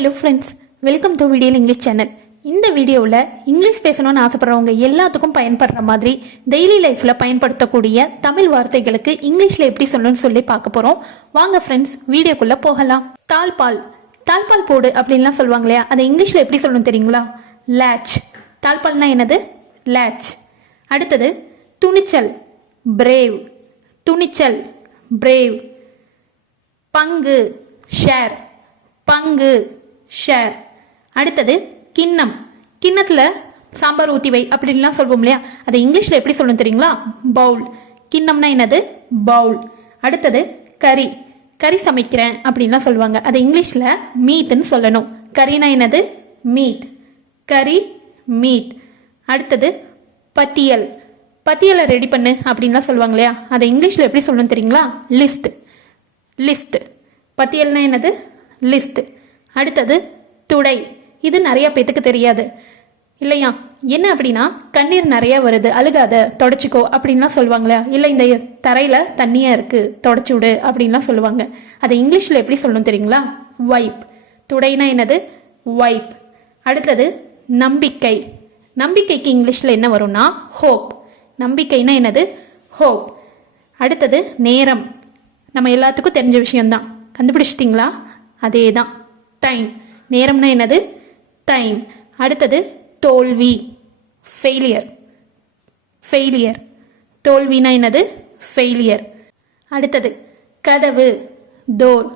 Hello friends, welcome to video English channel. இந்த வீடியோவில் English பேசணும்னு ஆசைப்படுறவங்க எல்லாத்துக்கும் பயன்படுற மாதிரி டெய்லி லைஃப்பில் பயன்படுத்தக்கூடிய தமிழ் வார்த்தைகளுக்கு இங்கிலீஷில் எப்படி சொல்லணும்னு சொல்லி பார்க்க போகிறோம். வாங்க ஃப்ரெண்ட்ஸ், வீடியோக்குள்ளே போகலாம். தாழ்பால், தாழ்பால் போடு அப்படின்லாம் சொல்லுவாங்க இல்லையா, அதை இங்கிலீஷில் எப்படி சொல்லணும் தெரியுங்களா? லேட்ச். தாழ்பால்னா என்னது? லேட்ச். அடுத்தது துணிச்சல், பிரேவ். துணிச்சல், பிரேவ். பங்கு, ஷேர். பங்கு, ஷேர். அடுத்தது கிண்ணம். கிண்ணத்துல சாம்பார் ஊத்தி வை அப்படின்லாம் சொல்வோம் இல்லையா, அதை இங்கிலீஷ்ல எப்படி சொல்லணும் தெரியுங்களா? பவுல். கிண்ணம்னா என்னது? பவுல். அடுத்தது கறி. கறி சமைக்கிறேன் அப்படின்லாம் சொல்லுவாங்க, அதை இங்கிலீஷ்ல மீட்னு சொல்லணும். கறினா என்னது? மீட். கறி, மீட். அடுத்தது பட்டியல். பட்டியலை ரெடி பண்ணு அப்படின்லாம் சொல்லுவாங்க இல்லையா, அதை இங்கிலீஷ்ல எப்படி சொல்லணும் தெரியுங்களா? லிஸ்ட். லிஸ்ட். பட்டியல்னா என்னது? லிஸ்ட். அடுத்தது துடை. இது நிறைய பேத்துக்கு தெரியாது இல்லையா? என்ன அப்படின்னா, கண்ணீர் நிறைய வருது, அழுகாத, தொடச்சிக்கோ அப்படின்லாம் சொல்லுவாங்களா? இல்லை, இந்த தரையில தண்ணியா இருக்கு, தொடச்சி விடு அப்படின்லாம் சொல்லுவாங்க. அதை இங்கிலீஷ்ல எப்படி சொல்லணும் தெரியுங்களா? வைப். துடைனா என்னது? வைப். அடுத்தது நம்பிக்கை. நம்பிக்கைக்கு இங்கிலீஷ்ல என்ன வரும்னா ஹோப். நம்பிக்கைனா என்னது? ஹோப். அடுத்தது நேரம். நம்ம எல்லாத்துக்கும் தெரிஞ்ச விஷயம்தான், கண்டுபிடிச்சிட்டிங்களா? அதே தான், டைம். நேரம்னா என்னது? டைம். அடுத்தது தோல்வி, ஃபெயிலியர். ஃபெயிலியர். தோல்வினா என்னது? ஃபெயிலியர். அடுத்தது கதவு, டோர்.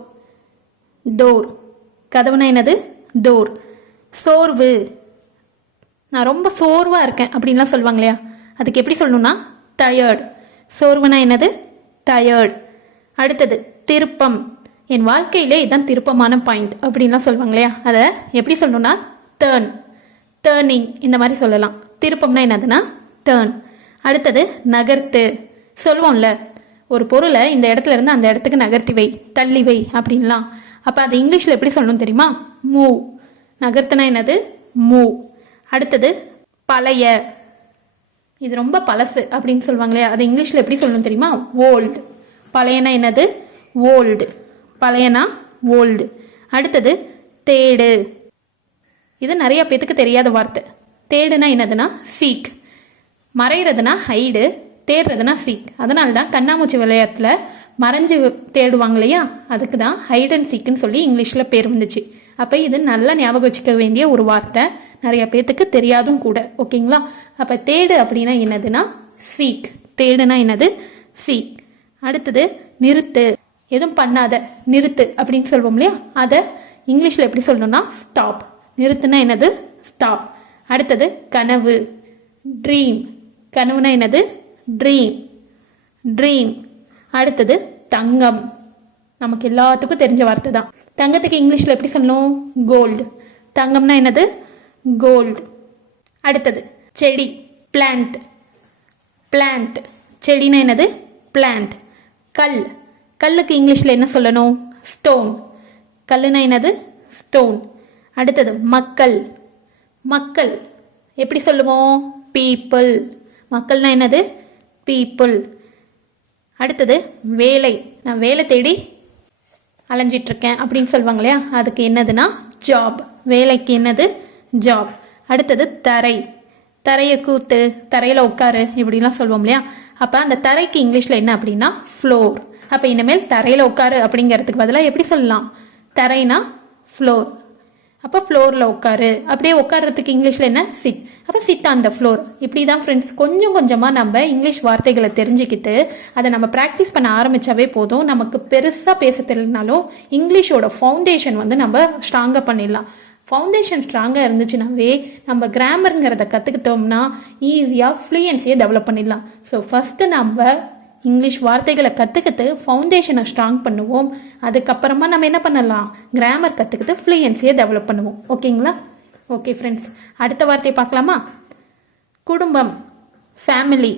டோர். கதவுனா என்னது? டோர். சோர்வு. நான் ரொம்ப சோர்வா இருக்கேன் அப்படின்லாம் சொல்லுவாங்க இல்லையா, அதுக்கு எப்படி சொல்லணும்னா டயர்ட். சோர்வுனா என்னது? டயர்ட். அடுத்தது திருப்பம். என் வாழ்க்கையிலே இதான் திருப்பமான பாயிண்ட் அப்படின்லாம் சொல்லுவாங்க இல்லையா, அதை எப்படி சொல்லணும்னா டேர்ன். டேர்னிங் இந்த மாதிரி சொல்லலாம். திருப்பம்னா என்னதுன்னா டேர்ன். அடுத்தது நகர்த்து. சொல்லுவோம்ல, ஒரு பொருளை இந்த இடத்துல இருந்து அந்த இடத்துக்கு நகர்த்தி வை, தள்ளி வை அப்படின்லாம். அப்போ அது இங்கிலீஷில் எப்படி சொல்லணும் தெரியுமா? மூவ். நகர்த்துனா என்னது? மூவ். அடுத்தது பழைய. இது ரொம்ப பழசு அப்படின்னு சொல்லுவாங்க இல்லையா, அது இங்கிலீஷில் எப்படி சொல்லணும் தெரியுமா? ஓல்டு. பழையனா என்னது? ஓல்டு. பழையனா ஓல்டு. அடுத்தது தேடு. இது நிறைய பேத்துக்கு தெரியாத வார்த்தை. தேடுனா என்னதுன்னா சீக். மறைகிறதுனா ஹைடு, தேடுறதுனா சீக். அதனால தான் கண்ணாமூச்சி விளையாட்டில் மறைஞ்சு தேடுவாங்க இல்லையா, அதுக்கு தான் ஹைட் அண்ட் சீக்குன்னு சொல்லி இங்கிலீஷில் பேர் வந்துச்சு. அப்போ இது நல்லா ஞாபகம் வச்சுக்க வேண்டிய ஒரு வார்த்தை, நிறைய பேத்துக்கு தெரியாதும் கூட. ஓகேங்களா? அப்போ தேடு அப்படின்னா என்னதுன்னா சீக். தேடுனா என்னது? சீக். அடுத்தது நிறுத்து. எதுவும் பண்ணாத, நிறுத்து அப்படின்னு சொல்லுவோம் இல்லையா, அதை இங்கிலீஷில் எப்படி சொல்லணும்னா ஸ்டாப். நிறுத்துனா என்னது? ஸ்டாப். அடுத்தது கனவு, ட்ரீம். கனவுனா என்னது? ட்ரீம். ட்ரீம். அடுத்தது தங்கம். நமக்கு எல்லாத்துக்கும் தெரிஞ்ச வார்த்தை தான். தங்கத்துக்கு இங்கிலீஷில் எப்படி சொல்லணும்? கோல்டு. தங்கம்னா என்னது? கோல்டு. அடுத்தது செடி, பிளான்ட். பிளான்ட். செடினா என்னது? பிளான்ட். கல். கல்லுக்கு இங்கிலீஷில் என்ன சொல்லணும்? ஸ்டோன். கல்லுனா என்னது? ஸ்டோன். அடுத்தது மக்கள். மக்கள் எப்படி சொல்லுவோம்? பீப்புள். மக்கள்னா என்னது? பீப்புள். அடுத்தது வேலை. நான் வேலை தேடி அலைஞ்சிட்ருக்கேன் அப்படின்னு சொல்லுவாங்க இல்லையா, அதுக்கு என்னதுன்னா ஜாப். வேலைக்கு என்னது? ஜாப். அடுத்தது தரை. தரையை கூத்து, தரையில் உட்காரு இப்படிலாம் சொல்லுவோம் இல்லையா, அப்போ அந்த தரைக்கு இங்கிலீஷில் என்ன அப்படின்னா ஃப்ளோர். அப்போ இனிமேல் தரையில் உட்காரு அப்படிங்கிறதுக்கு பதிலாக எப்படி சொல்லலாம்? தரைனா ஃப்ளோர். அப்போ ஃப்ளோரில் உட்காரு. அப்படியே உட்கார்றதுக்கு இங்கிலீஷில் என்ன? சிட். அப்போ சிட் ஆன் த ஃப்ளோர். இப்படி தான் ஃப்ரெண்ட்ஸ், கொஞ்சம் கொஞ்சமாக நம்ம இங்கிலீஷ் வார்த்தைகளை தெரிஞ்சுக்கிட்டு அதை நம்ம ப்ராக்டிஸ் பண்ண ஆரம்பித்தாவே போதும். நமக்கு பெருசாக பேச தெரியலனாலும் இங்கிலீஷோட ஃபவுண்டேஷன் நம்ம ஸ்ட்ராங்காக பண்ணிடலாம். ஃபவுண்டேஷன் ஸ்ட்ராங்காக இருந்துச்சுனாவே நம்ம கிராமருங்கிறத கற்றுக்கிட்டோம்னா ஈஸியாக ஃப்ளூயன்சியை டெவலப் பண்ணிடலாம். ஸோ ஃபஸ்ட்டு நம்ம இங்கிலீஷ் வார்த்தைகளை கற்றுக்கிட்டு ஃபவுண்டேஷனை ஸ்ட்ராங் பண்ணுவோம். அதுக்கப்புறமா நம்ம என்ன பண்ணலாம்? கிராமர் கற்றுக்கிட்டு ஃப்ளூயன்சியை டெவலப் பண்ணுவோம். ஓகேங்களா? ஓகே ஃப்ரெண்ட்ஸ், அடுத்த வார்த்தையை பார்க்கலாமா? குடும்பம், ஃபேமிலி.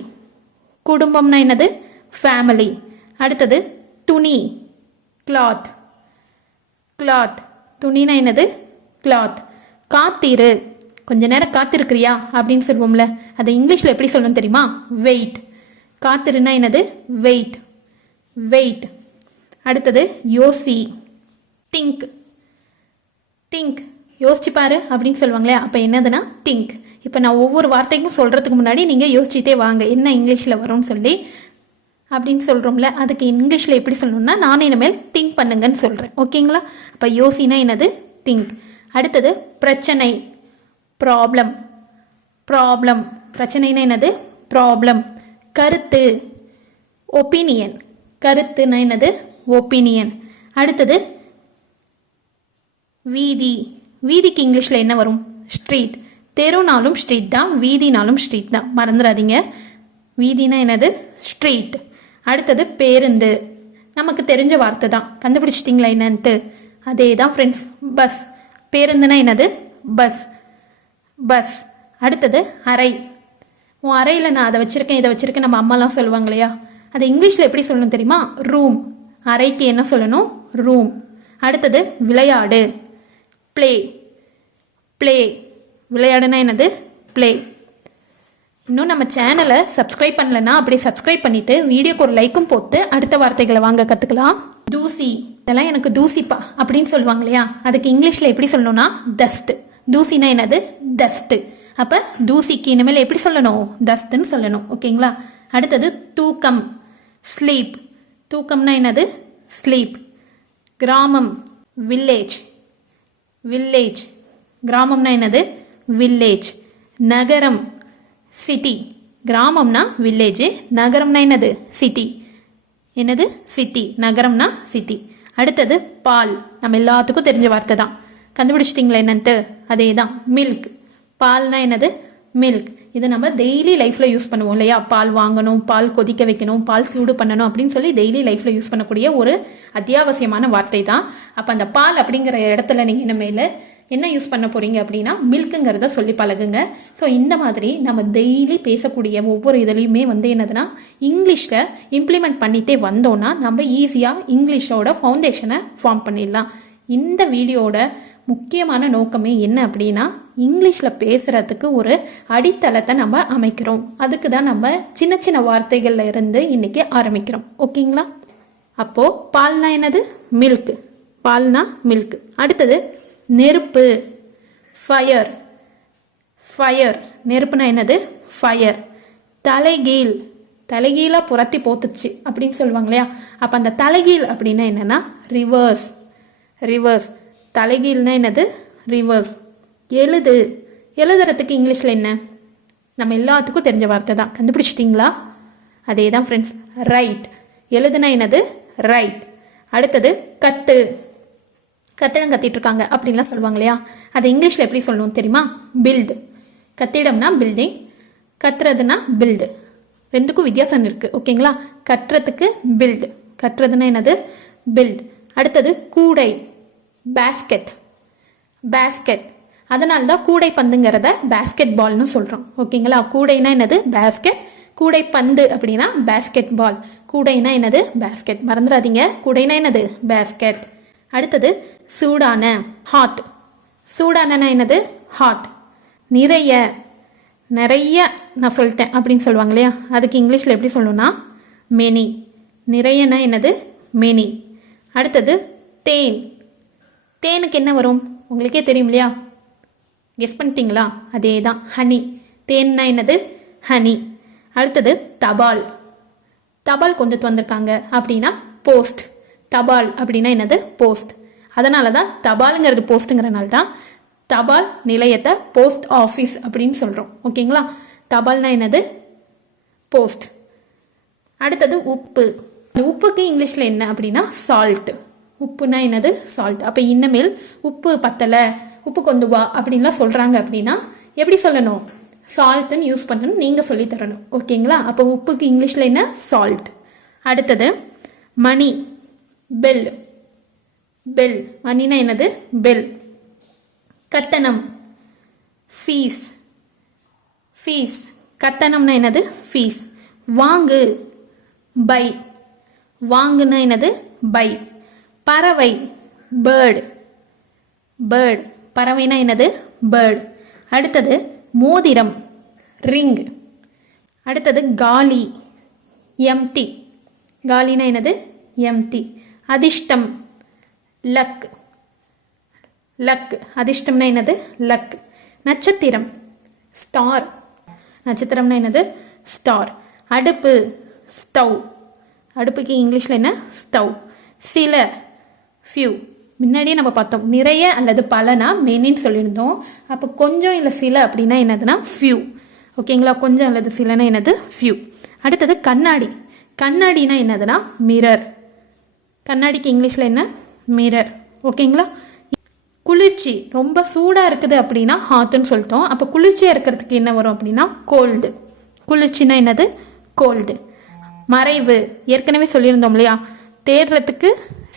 குடும்பம்னா என்னது? ஃபேமிலி. அடுத்தது துணி, கிளாத். கிளாத். துணினா என்னது? கிளாத். காத்திரு. கொஞ்ச நேரம் காத்திருக்கிறியா அப்படின்னு சொல்லுவோம்ல, அதை இங்கிலீஷில் எப்படி சொல்லணும் தெரியுமா? வெயிட். காத்திருனா என்னது? வெயிட். வெயிட். அடுத்தது யோசி, திங்க். திங்க், யோசிச்சு பாரு அப்படின்னு சொல்லுவாங்களே, அப்போ என்னதுன்னா திங்க். இப்போ நான் ஒவ்வொரு வார்த்தைக்கும் சொல்கிறதுக்கு முன்னாடி நீங்கள் யோசிச்சுட்டே வாங்க என்ன இங்கிலீஷில் வரும்னு சொல்லி அப்படின்னு சொல்கிறோம்ல, அதுக்கு இங்கிலீஷில் எப்படி சொல்லணும்னா நான் இனிமேல் திங்க் பண்ணுங்கன்னு சொல்கிறேன். ஓகேங்களா? அப்போ யோசினா என்னது திங்க். அடுத்தது பிரச்சனை, ப்ராப்ளம். ப்ராப்ளம், பிரச்சனைனா என்னது ப்ராப்ளம். கருத்து, ஒப்பீனியன். கருத்துனா என்னது ஒப்பீனியன். அடுத்தது வீதி. வீதிக்கு இங்கிலீஷில் என்ன வரும்? ஸ்ட்ரீட். தெருனாலும் ஸ்ட்ரீட் தான், வீதினாலும் ஸ்ட்ரீட் தான், மறந்துடாதீங்க. வீதினா என்னது ஸ்ட்ரீட். அடுத்தது பேருந்து, நமக்கு தெரிஞ்ச வார்த்தை தான், கண்டுபிடிச்சிட்டிங்களா என்னன்ட்டு? அதே தான் ஃப்ரெண்ட்ஸ், பஸ். பேருந்துனா என்னது பஸ், பஸ். அடுத்தது அறை. உன் அறையில் நான் அதை வச்சுருக்கேன் இதை வச்சுருக்கேன் நம்ம அம்மாலாம் சொல்லுவாங்க இல்லையா, அதை இங்கிலீஷில் எப்படி சொல்லணும் தெரியுமா? ரூம். அறைக்கு என்ன சொல்லணும்? ரூம். அடுத்தது விளையாடு, ப்ளே. ப்ளே, விளையாடுனா என்னது ப்ளே. இன்னும் நம்ம சேனலை சப்ஸ்கிரைப் பண்ணலன்னா அப்படி சப்ஸ்கிரைப் பண்ணிட்டு வீடியோக்கு ஒரு லைக்கும் போட்டு அடுத்த வார்த்தைகளை வாங்க கற்றுக்கலாம். தூசி, இதெல்லாம் எனக்கு தூசிப்பா அப்படின்னு சொல்லுவாங்க இல்லையா, அதுக்கு இங்கிலீஷில் எப்படி சொல்லணும்னா டஸ்ட். தூசினா என்னது டஸ்ட்டு. அப்போ தூசிக்கு இனிமேல் எப்படி சொல்லணும்? டஸ்ட்டுன்னு சொல்லணும். ஓகேங்களா? அடுத்தது தூக்கம், ஸ்லீப். தூக்கம்னா என்னது ஸ்லீப். கிராமம், வில்லேஜ். வில்லேஜ், கிராமம்னா என்னது வில்லேஜ். நகரம், சிட்டி. கிராமம்னா வில்லேஜ், நகரம்னா என்னது சிட்டி. என்னது சிட்டி, நகரம்னா சிட்டி. அடுத்தது பால், நம்ம எல்லாத்துக்கும் தெரிஞ்ச வார்த்தை தான், கண்டுபிடிச்சிட்டிங்களா என்னன்ட்டு? அதே தான் மில்க். பால்னா என்னது மில்க். இதை நம்ம டெய்லி லைஃப்பில் யூஸ் பண்ணுவோம் இல்லையா, பால் வாங்கணும், பால் கொதிக்க வைக்கணும், பால் சூடு பண்ணணும் அப்படின்னு சொல்லி டெய்லி லைஃப்பில் யூஸ் பண்ணக்கூடிய ஒரு அத்தியாவசியமான வார்த்தை தான். அப்போ அந்த பால் அப்படிங்கிற இடத்துல நீங்கள் இனிமேல் என்ன யூஸ் பண்ண போகிறீங்க அப்படின்னா மில்க்குங்கிறத சொல்லி பழகுங்க. ஸோ இந்த மாதிரி நம்ம டெய்லி பேசக்கூடிய ஒவ்வொரு இதுலேயுமே என்னதுன்னா இங்கிலீஷில் இம்ப்ளிமெண்ட் பண்ணிகிட்டே வந்தோன்னா நம்ம ஈஸியாக இங்கிலீஷோட ஃபவுண்டேஷனை ஃபார்ம் பண்ணிடலாம். இந்த வீடியோட முக்கியமான நோக்கமே என்ன அப்படின்னா இங்கிலீஷில் பேசுகிறதுக்கு ஒரு அடித்தளத்தை நம்ம அமைக்கிறோம். அதுக்கு தான் நம்ம சின்ன சின்ன வார்த்தைகள்ல இருந்து இன்னைக்கு ஆரம்பிக்கிறோம். ஓகேங்களா? அப்போது பால்னா என்னது மில்க், பால்னா மில்க். அடுத்தது நெருப்பு, ஃபயர். ஃபயர், நெருப்புனா என்னது ஃபயர். தலைகீழ், தலைகீழாக புரட்டி போத்துச்சு அப்படின்னு சொல்லுவாங்க இல்லையா, அப்போ அந்த தலைகீழ் அப்படின்னா என்னன்னா ரிவர்ஸ். ரிவர்ஸ், தலைகீழ்னா என்னது ரிவர்ஸ். எழுது, எழுதுறதுக்கு இங்கிலீஷில் என்ன? நம்ம எல்லாத்துக்கும் தெரிஞ்ச வார்த்தை தான், கண்டுபிடிச்சிட்டிங்களா? அதே தான் ஃப்ரெண்ட்ஸ், ரைட். எழுதுனா என்னது ரைட். அடுத்தது கத்து, கத்திடம் கத்திட்டு இருக்காங்க அப்படின்லாம் சொல்லுவாங்க இல்லையா, அது இங்கிலீஷில் எப்படி சொல்லணும் தெரியுமா? பில்டு. கத்திடம்னா பில்டிங், கத்துறதுனா பில்டு. ரெண்டுக்கும் வித்தியாசம் இருக்குது. ஓகேங்களா? கட்டுறதுக்கு பில்டு, கட்டுறதுனா என்னது பில்ட். அடுத்தது கூடை, பேஸ்கெட். பேஸ்கெட், அதனால தான் கூடை பந்துங்கிறத பேஸ்கெட் பால்னு சொல்கிறோம். ஓகேங்களா? கூடைனா என்னது பேஸ்கெட், கூடை பந்து அப்படின்னா பேஸ்கெட் பால். கூடைனா என்னது பேஸ்கெட், மறந்துடாதீங்க. கூடைனா என்னது பேஸ்கெட். அடுத்தது சூடான, ஹாட். சூடானனா என்னது ஹாட். நிறைய, நிறைய நான் சொல்லிட்டேன் அப்படின்னு சொல்லுவாங்க இல்லையா, அதுக்கு இங்கிலீஷில் எப்படி சொல்லணும்னா மெனி. நிறையனா என்னது மெனி. அடுத்தது தேன். தேனுக்கு என்ன வரும் உங்களுக்கே தெரியும் இல்லையா, கெஸ் பண்ணிட்டீங்களா? அதே தான் ஹனி. தேன்னா என்னது ஹனி. அடுத்தது தபால். தபால் கொண்டுட்டு வந்திருக்காங்க அப்படின்னா போஸ்ட். தபால் அப்படின்னா என்னது போஸ்ட். அதனால தான் தபாலுங்கிறது போஸ்ட்டுங்கிறனால தான் தபால் நிலையத்தை போஸ்ட் ஆஃபீஸ் அப்படின்னு சொல்கிறோம். ஓகேங்களா? தபால்னா என்னது போஸ்ட். அடுத்தது உப்பு. உப்புக்கு இங்கிலீஷில் என்ன அப்படின்னா சால்ட். உப்புனா என்னது சால்ட். அப்போ இனிமேல் உப்பு பத்தலை, உப்பு கொண்டு வா அப்படின்லாம் சொல்கிறாங்க அப்படின்னா எப்படி சொல்லணும்? சால்ட்டுன்னு யூஸ் பண்ணணும், நீங்கள் சொல்லி தரணும். ஓகேங்களா? அப்போ உப்புக்கு இங்கிலீஷில் என்ன சால்ட். அடுத்தது மணி, பெல். பெல், மணினா என்னது பெல். கட்டணம், ஃபீஸ். ஃபீஸ், கட்டணம்னா என்னது ஃபீஸ். வாங்கு, பை. வாங்குனா என்னது பை. பறவை, பேர்டு. பேர்டு, பறவைனா என்னது பேர்டு. அடுத்தது மோதிரம், ரிங். அடுத்தது காலி, எம்டி. காலினா என்னது எம்டி. அதிர்ஷ்டம், லக். லக், அதிர்ஷ்டம்னா என்னது? லக். நட்சத்திரம், ஸ்டார். நட்சத்திரம்னா என்னது? ஸ்டார். அடுப்பு, ஸ்டவ். அடுப்புக்கு இங்கிலீஷில் என்ன? ஸ்டவ். சில, ஃபியூ. முன்னாடியே நம்ம பார்த்தோம், நிறைய அல்லது பலனா மெனின்னு சொல்லியிருந்தோம். அப்போ கொஞ்சம் இல்லை சில அப்படின்னா என்னதுன்னா ஃபியூ. ஓகேங்களா? கொஞ்சம் அல்லது சிலனா என்னது? ஃபியூ. அடுத்தது கண்ணாடி. கண்ணாடினா என்னதுன்னா மிரர். கண்ணாடிக்கு இங்கிலீஷில் என்ன? மிரர். ஓகேங்களா? குளிர்ச்சி, ரொம்ப சூடாக இருக்குது அப்படின்னா ஹாட்டுன்னு சொல்லிட்டோம். அப்போ குளிர்ச்சியாக இருக்கிறதுக்கு என்ன வரும் அப்படின்னா கோல்டு. குளிர்ச்சினா என்னது? கோல்டு. மறைவு, ஏற்கனவே சொல்லியிருந்தோம் இல்லையா? தேடுறதுக்கு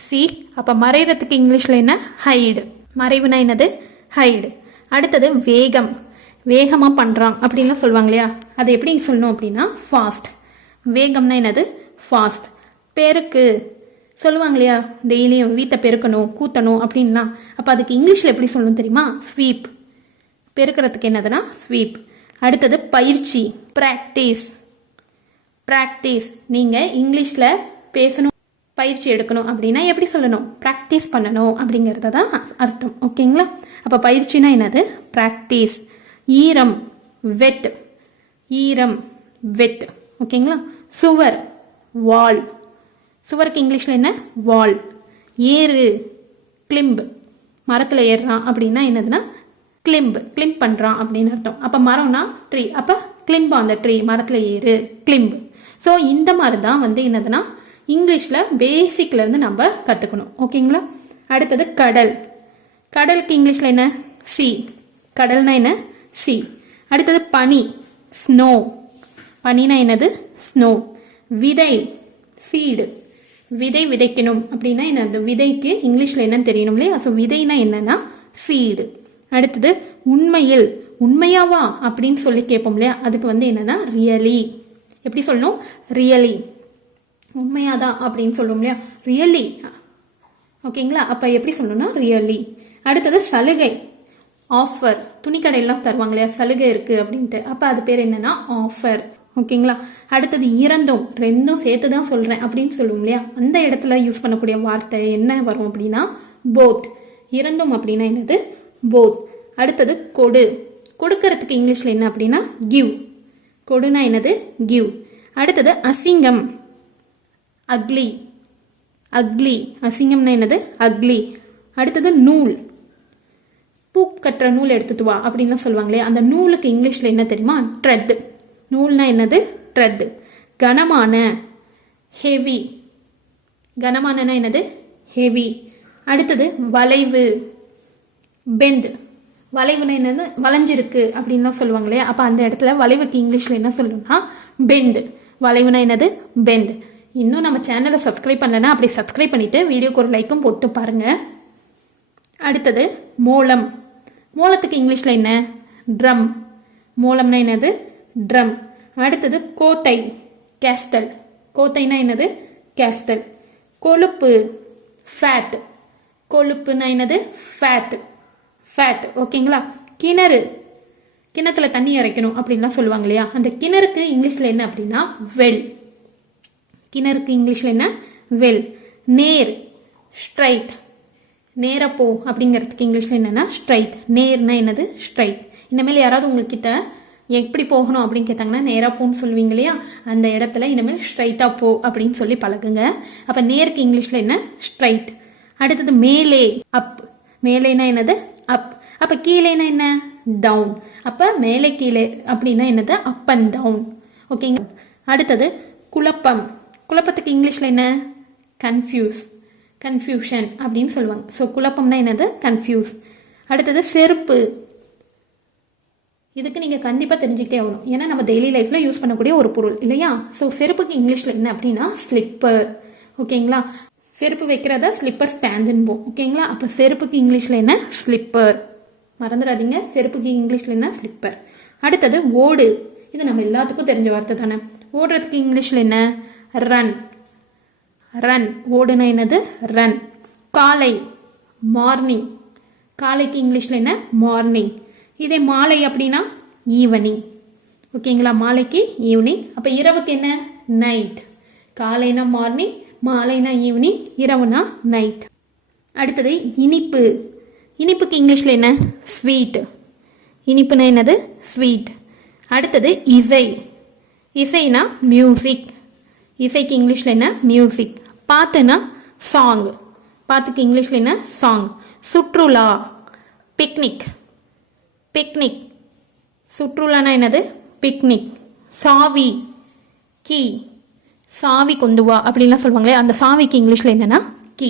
சீக், அப்போ மறைகிறதுக்கு இங்கிலீஷில் என்ன? ஹைடு. மறைவுனா என்னது? ஹைடு. அடுத்தது வேகம். வேகமாக பண்ணுறான் அப்படின்லாம் சொல்லுவாங்க இல்லையா? அதை எப்படி சொல்லணும் அப்படின்னா ஃபாஸ்ட். வேகம்னா என்னது? ஃபாஸ்ட். பெருக்கு சொல்லுவாங்க இல்லையா? டெய்லியும் வீட்டை பெருக்கணும், கூத்தணும் அப்படின்னா, அப்போ அதுக்கு இங்கிலீஷில் எப்படி சொல்லணும் தெரியுமா? ஸ்வீப். பெருக்கிறதுக்கு என்னதுன்னா ஸ்வீப். அடுத்தது பயிற்சி, ப்ராக்டிஸ். ப்ராக்டிஸ், நீங்கள் இங்கிலீஷில் பேசணும், பயிற்சி எடுக்கணும் அப்படின்னா எப்படி சொல்லணும்? ப்ராக்டிஸ் பண்ணணும் அப்படிங்கிறத தான் அர்த்தம். ஓகேங்களா? அப்போ பயிற்சினா என்னது? ப்ராக்டிஸ். ஈரம், வெட். ஈரம், வெட். ஓகேங்களா? சுவர், வால். சுவருக்கு இங்கிலீஷில் என்ன? வால். ஏறு, கிளிம்பு. மரத்தில் ஏறுறான் அப்படின்னா என்னதுன்னா கிளிம்பு. கிளிம்ப் பண்ணுறான் அப்படின்னு அர்த்தம். அப்போ மரம்னா ட்ரீ, அப்போ கிளிம்பு அந்த ட்ரீ, மரத்தில் ஏறு, கிளிம்பு. ஸோ இந்த மாதிரி தான் என்னதுன்னா இங்கிலீஷில் பேசிக்லேருந்து நம்ம கற்றுக்கணும். ஓகேங்களா? அடுத்தது கடல். கடலுக்கு இங்கிலீஷில் என்ன? சி. கடல்னா என்ன? சி. அடுத்தது பனி, ஸ்னோ. பனினா என்னது? ஸ்னோ. விதை, சீடு. விதை விதைக்கணும் அப்படின்னா என்ன? அந்த விதைக்கு இங்கிலீஷில் என்னன்னு தெரியணும் இல்லையா? ஸோ விதைனா என்னன்னா சீடு. அடுத்தது உண்மையில், உண்மையாவா அப்படின்னு சொல்லி கேட்போம் இல்லையா? அதுக்கு என்னன்னா ரியலி. எப்படி சொல்லணும்? ரியலி. உண்மையாதான் அப்படின்னு சொல்லுவோம் இல்லையா? ரியலி. ஓகேங்களா? அப்போ எப்படி சொல்லணும்னா ரியலி. அடுத்தது சலுகை, ஆஃபர். துணிக்கடையெல்லாம் தருவாங்க இல்லையா? சலுகை இருக்கு அப்படின்ட்டு, அப்போ அது பேர் என்னன்னா ஆஃபர். ஓகேங்களா? அடுத்தது இரண்டும், ரெண்டும் சேர்த்து தான் சொல்றேன் அப்படின்னு சொல்லுவோம் இல்லையா? அந்த இடத்துல யூஸ் பண்ணக்கூடிய வார்த்தை என்ன வரும் அப்படின்னா போத். இரண்டும் அப்படின்னா என்னது? போத். அடுத்தது கொடு. கொடுக்கறதுக்கு இங்கிலீஷ்ல என்ன அப்படின்னா கிவ். கொடுனா என்னது? கிவ். அடுத்தது அசிங்கம், அக்லி. அக்லி, அசிங்கம்னா என்னது? அக்லி. அடுத்தது நூல். பூ கட்டுற நூல் எடுத்துட்டு வா அப்படின்லாம் சொல்லுவாங்க இல்லையா? அந்த நூலுக்கு இங்கிலீஷ்ல என்ன தெரியுமா? ட்ரெட். நூல்னா என்னது? ட்ரெட். கனமான, ஹெவி. கனமானனா என்னது? ஹெவி. அடுத்தது வளைவு, பெண்ட். வளைவுனா என்னது? வளைஞ்சிருக்கு அப்படின்லாம் சொல்லுவாங்க இல்லையா? அப்போ அந்த இடத்துல வளைவுக்கு இங்கிலீஷில் என்ன சொல்லணும்னா பெண்ட். வளைவுனா என்னது? பெண்ட். இன்னும் நம்ம சேனலை சப்ஸ்கிரைப் பண்ணலன்னா அப்படி சப்ஸ்கிரைப் பண்ணிட்டு வீடியோக்கு ஒரு லைக்கும் போட்டு பாருங்க. அடுத்தது மோளம். மோளத்துக்கு இங்கிலீஷில் என்ன? ட்ரம். மோளம்னா என்னது? ட்ரம். அடுத்தது கோத்தை, கேஸ்டல். கோத்தைனா என்னது? கேஸ்டல். கொழுப்பு, ஃபேட். கொழுப்புனா என்னது? ஃபேட். ஃபேட். ஓகேங்களா? கிணறு, கிணத்துல தண்ணி இறைக்கணும் அப்படின்லாம் சொல்லுவாங்க இல்லையா? அந்த கிணறுக்கு இங்கிலீஷில் என்ன அப்படின்னா வெல். கிணறுக்கு இங்கிலீஷில் என்ன? வெல். நேர், ஸ்ட்ரைட். நேரப்போ அப்படிங்கிறதுக்கு இங்கிலீஷில் என்னன்னா ஸ்ட்ரைட். நேர்னா என்னது? ஸ்ட்ரைட். இனிமேல் யாராவது உங்ககிட்ட எப்படி போகணும் அப்படின்னு கேட்டாங்கன்னா நேராக போன்னு சொல்லுவீங்க இல்லையா? அந்த இடத்துல இனிமேல் ஸ்ட்ரைட்டாக போ அப்படின்னு சொல்லி பழகுங்க. அப்போ நேருக்கு இங்கிலீஷில் என்ன? ஸ்ட்ரைட். அடுத்தது மேலே, அப். மேலேனா என்னது? அப். அப்போ கீழேனா என்ன? டவுன். அப்போ மேலே கீழே அப்படின்னா என்னது? Up and down. ஓகேங்க. அடுத்தது குழப்பம். குழப்பத்துக்கு இங்கிலீஷில் என்ன? கன்ஃபியூஸ், கன்ஃபியூஷன் அப்படின்னு சொல்லுவாங்க. ஸோ குழப்பம்னா என்னது? கன்ஃபியூஸ். அடுத்தது செருப்பு. இதுக்கு நீங்கள் கண்டிப்பாக தெரிஞ்சுக்கிட்டே ஆகணும், ஏன்னா நம்ம டெய்லி லைஃப்பில் யூஸ் பண்ணக்கூடிய ஒரு பொருள் இல்லையா? ஸோ செருப்புக்கு இங்கிலீஷில் என்ன அப்படின்னா ஸ்லிப்பர். ஓகேங்களா? செருப்பு வைக்கிறத ஸ்லிப்பர் ஸ்டாண்டுன்னு. ஓகேங்களா? அப்போ செருப்புக்கு இங்கிலீஷில் என்ன? ஸ்லிப்பர். மறந்துடாதீங்க, செருப்புக்கு இங்கிலீஷில் என்ன? ஸ்லிப்பர். அடுத்தது ஓடு. இது நம்ம எல்லாத்துக்கும் தெரிஞ்ச வார்த்தை தானே. ஓடுறதுக்கு இங்கிலீஷில் என்ன? ரன். ரன். ஓடுனா என்னது? ரன். காலை, மார்னிங். காலைக்கு இங்கிலீஷில் என்ன? மார்னிங். இதே மாலை அப்படின்னா ஈவினிங். ஓகேங்களா? மாலைக்கு ஈவினிங். அப்போ இரவுக்கு என்ன? நைட். காலைனா மார்னிங், மாலைனா ஈவினிங், இரவுனா நைட். அடுத்தது இனிப்பு. இனிப்புக்கு இங்கிலீஷில் என்ன? ஸ்வீட். இனிப்புனா என்னது? ஸ்வீட். அடுத்தது இசை. இசைனா மியூசிக். இசைக்கு இங்கிலீஷில் என்ன? மியூசிக். பாட்டுனா சாங். பாட்டுக்கு இங்கிலீஷில் என்ன? சாங். சுற்றுலா பிக்னிக். பிக்னிக். சுற்றுலானா என்னது? பிக்னிக். சாவி கீ. சாவி கொண்டு வா அப்படின்லாம் சொல்லுவாங்களே, அந்த சாவிக்கு இங்கிலீஷில் என்னன்னா கீ.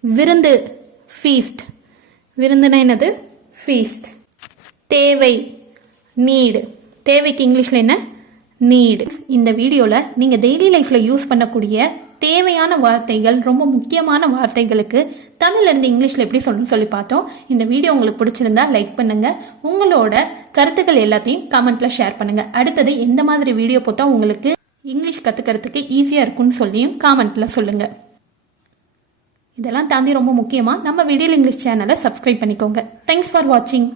விருந்து ஃபீஸ்ட். விருந்துனா என்னது? ஃபீஸ்ட். தேவை நீடு. தேவைக்கு இங்கிலீஷில் என்ன? நீடு. இந்த வீடியோவில் நீங்கள் டெய்லி லைஃப்பில் யூஸ் பண்ணக்கூடிய தேவையான வார்த்தைகள், ரொம்ப முக்கியமான வார்த்தைகளுக்கு தமிழ்லேருந்து இங்கிலீஷில் எப்படி சொல்லணும்னு சொல்லி பார்த்தோம். இந்த வீடியோ உங்களுக்கு பிடிச்சிருந்தா லைக் பண்ணுங்கள். உங்களோட கருத்துக்கள் எல்லாத்தையும் கமெண்ட்டில் ஷேர் பண்ணுங்கள். அடுத்தது எந்த மாதிரி வீடியோ போட்டால் உங்களுக்கு இங்கிலீஷ் கற்றுக்கிறதுக்கு ஈஸியாக இருக்குன்னு சொல்லியும் காமெண்ட்டில் சொல்லுங்கள். இதெல்லாம் தாண்டி ரொம்ப முக்கியமாக நம்ம வீடியோ இங்கிலீஷ் சேனலை சப்ஸ்கிரைப் பண்ணிக்கோங்க. தேங்க்ஸ் ஃபார் வாட்சிங்.